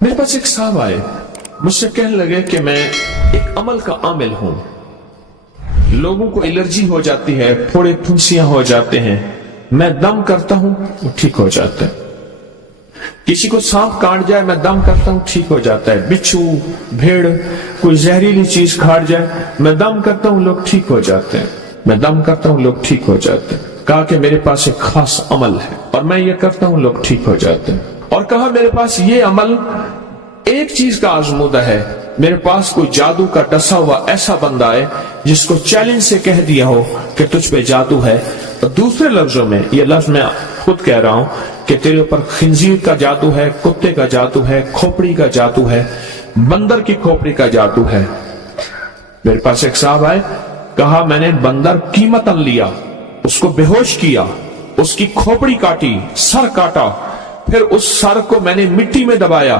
میرے پاس ایک صاحب آئے, مجھ سے کہنے لگے کہ میں ایک عمل کا عامل ہوں, لوگوں کو الرجی ہو جاتی ہے, پھوڑے پھنسیاں ہو جاتے ہیں, میں دم کرتا ہوں وہ ٹھیک ہو جاتا ہے. کسی کو سانپ کاٹ جائے میں دم کرتا ہوں ٹھیک ہو جاتا ہے. بچھو, بھیڑ, کوئی زہریلی چیز کھاٹ جائے میں دم کرتا ہوں لوگ ٹھیک ہو جاتے ہیں, میں دم کرتا ہوں لوگ ٹھیک ہو جاتے ہیں. کہا کہ میرے پاس ایک خاص عمل ہے اور میں یہ کرتا ہوں لوگ ٹھیک ہو جاتے ہیں. اور کہا میرے پاس یہ عمل ایک چیز کا آزمودہ ہے, میرے پاس کوئی جادو کا ڈسا ہوا ایسا بندہ ہے جس کو چیلنج سے کہہ دیا ہو کہ تجھ پہ جادو ہے. اور دوسرے لفظوں میں, یہ لفظ میں خود کہہ رہا ہوں کہ تیرے اوپر خنزیر کا جادو ہے, کتے کا جادو ہے, کھوپڑی کا جادو ہے, بندر کی کھوپڑی کا جادو ہے. میرے پاس ایک صاحب آئے, کہا میں نے بندر قیمتاً لیا, اس کو بے ہوش کیا, اس کی کھوپڑی کاٹی, سر کاٹا, پھر اس سر کو میں نے مٹی میں دبایا,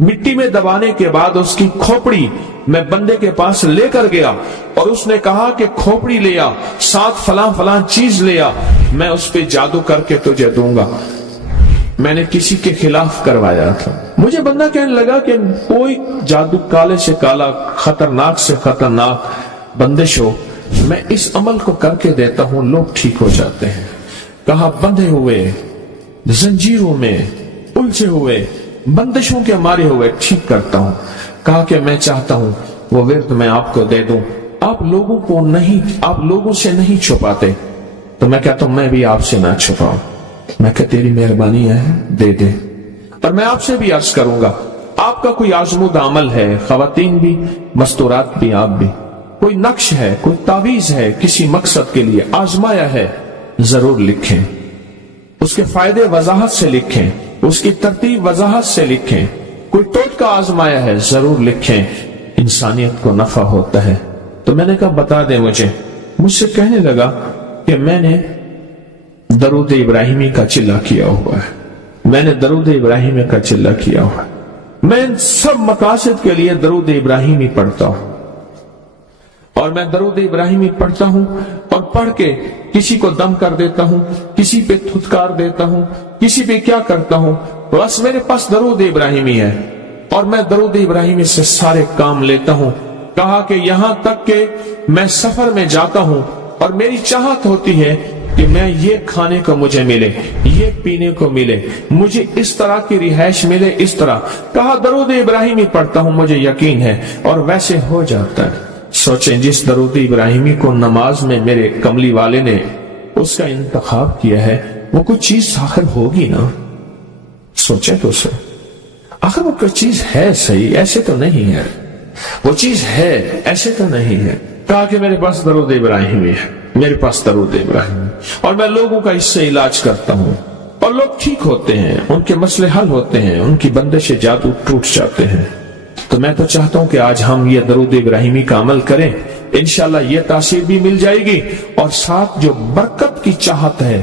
مٹی میں دبانے کے بعد اس کی کھوپڑی میں بندے کے پاس لے کر گیا اور اس نے کہا کہ کھوپڑی لیا, ساتھ فلاں فلاں چیز لیا, میں اس پہ جادو کر کے تجھے دوں گا. میں نے کسی کے خلاف کروایا تھا. مجھے بندہ کہنے لگا کہ کوئی جادو کالے سے کالا, خطرناک سے خطرناک بندش ہو, میں اس عمل کو کر کے دیتا ہوں لوگ ٹھیک ہو جاتے ہیں. کہا بندھے ہوئے, زنجیروں میں الجھے ہوئے, بندشوں کے مارے ہوئے ٹھیک کرتا ہوں. کہا کہ میں چاہتا ہوں وہ ورد میں آپ کو دے دوں, آپ لوگوں سے نہیں چھپاتے. تو میں کہتا ہوں میں بھی آپ سے نہ چھپاؤں, میں کہ تیری مہربانی ہے دے دے. اور میں آپ سے بھی عرض کروں گا, آپ کا کوئی آزمودہ عمل ہے, خواتین بھی, مستورات بھی, آپ بھی, کوئی نقش ہے, کوئی تعویذ ہے, کسی مقصد کے لیے آزمایا ہے, ضرور لکھیں. اس کے فائدے وضاحت سے لکھیں, اس کی ترتیب وضاحت سے لکھیں. کوئی ٹوٹکا آزمایا ہے ضرور لکھیں, انسانیت کو نفع ہوتا ہے. تو میں نے کہا بتا دیں مجھ سے کہنے لگا کہ میں نے درود ابراہیمی کا چلہ کیا ہوا ہے, میں نے درود ابراہیمی کا چلہ کیا ہوا ہے, میں ان سب مقاصد کے لیے درود ابراہیمی پڑھتا ہوں. اور میں درود ابراہیمی پڑھتا ہوں اور پڑھ کے کسی کو دم کر دیتا ہوں, کسی پہ تھتکار دیتا ہوں, کسی پہ کیا کرتا ہوں, بس میرے پاس درود ابراہیمی ہے اور میں درود ابراہیمی سے سارے کام لیتا ہوں. کہا کہ یہاں تک کہ میں سفر میں جاتا ہوں اور میری چاہت ہوتی ہے کہ میں یہ کھانے کو مجھے ملے, یہ پینے کو ملے, مجھے اس طرح کی رہائش ملے, اس طرح. کہا درود ابراہیمی پڑھتا ہوں, مجھے یقین ہے, اور ویسے ہو جاتا ہے. سوچیں جس درود ابراہیمی کو نماز میں میرے کملی والے نے اس کا انتخاب کیا ہے, وہ کوئی چیز آخر ہوگی نا. سوچیں تو سو, آخر وہ کوئی چیز ہے صحیح, ایسے تو نہیں ہے, وہ چیز ہے ایسے تو نہیں ہے. کہا کہ میرے پاس درود ابراہیمی ہے, میرے پاس درود ابراہیمی, اور میں لوگوں کا اس سے علاج کرتا ہوں اور لوگ ٹھیک ہوتے ہیں, ان کے مسئلے حل ہوتے ہیں, ان کی بندش جادو ٹوٹ جاتے ہیں. تو میں تو چاہتا ہوں کہ آج ہم یہ درود ابراہیمی کا عمل کریں, انشاءاللہ یہ تاثیر بھی مل جائے گی, اور ساتھ جو برکت کی چاہت ہے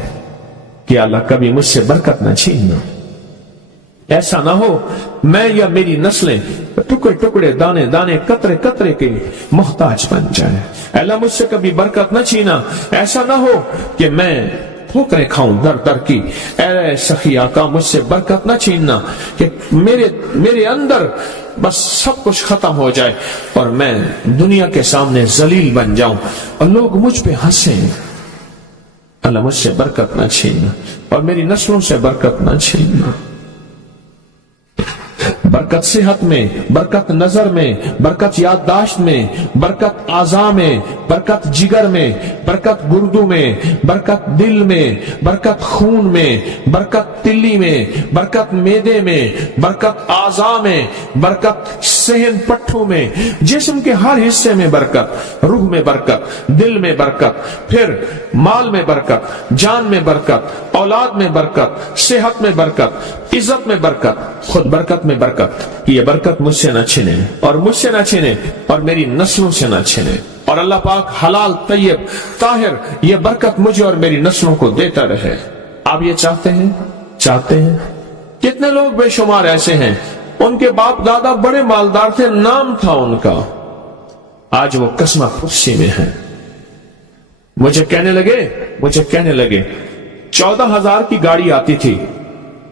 کہ اللہ کبھی مجھ سے برکت نہ چھیننا. ایسا نہ ہو میں یا میری نسلیں ٹکڑے ٹکڑے, دانے دانے, قطرے قطرے کے محتاج بن جائیں. اللہ مجھ سے کبھی برکت نہ چھینا. ایسا نہ ہو کہ میں ٹھوکریں کھاؤں در در کی. اے سخی آقا مجھ سے برکت نہ چھیننا کہ میرے اندر بس سب کچھ ختم ہو جائے اور میں دنیا کے سامنے ذلیل بن جاؤں اور لوگ مجھ پہ ہنسیں. اللہ مجھ سے برکت نہ چھیننا اور میری نسلوں سے برکت نہ چھیننا. برکت صحت میں, برکت نظر میں, برکت یادداشت میں, برکت اعضاء میں, برکت جگر میں, برکت گردوں میں, برکت دل میں, برکت خون میں, برکت تلی میں, برکت معدے میں, برکت اعضاء میں, برکت صحن پٹھوں میں, جسم کے ہر حصے میں برکت, روح میں برکت, دل میں برکت, پھر مال میں برکت, جان میں برکت, اولاد میں برکت, صحت میں برکت, عزت میں برکت, خود برکت میں برکت. یہ برکت مجھ سے نہ چھنے اور مجھ سے نہ چھنے اور میری نسلوں سے نہ چھنے, اور اللہ پاک حلال طیب طاہر یہ برکت مجھے اور میری نسلوں کو دیتا رہے. آپ یہ چاہتے ہیں؟ کتنے لوگ بے شمار ایسے ہیں, ان کے باپ دادا بڑے مالدار تھے, نام تھا ان کا, آج وہ قسمہ پرسی میں ہیں. مجھے کہنے لگے 14,000 کی گاڑی آتی تھی,